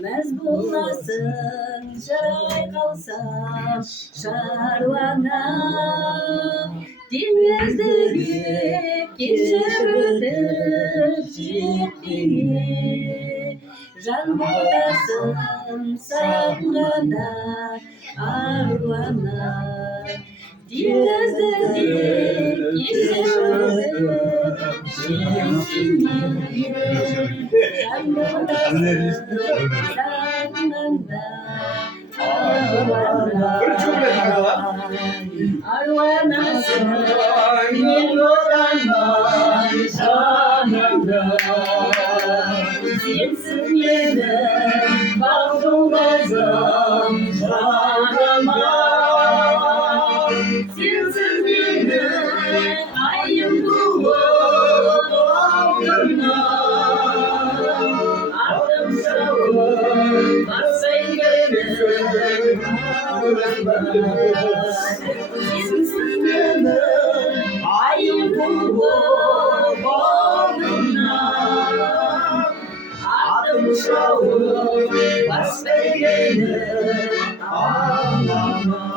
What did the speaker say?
Mez bulasın şaray kalsam şarvana dinlezdeyip geçirdim çiftliği Can bulasın sanrana arvana dinlezdeyip geçirdim çiftliği Can bulasın sanrana arvana Sensin yedim, bağrımdaydım canıma Sensin yedim, ayım bulup aldırma Adım savur, varsay gelir Sensin yedim, ayım bulup aldırma Adım şavur, vasfeylenir ağlama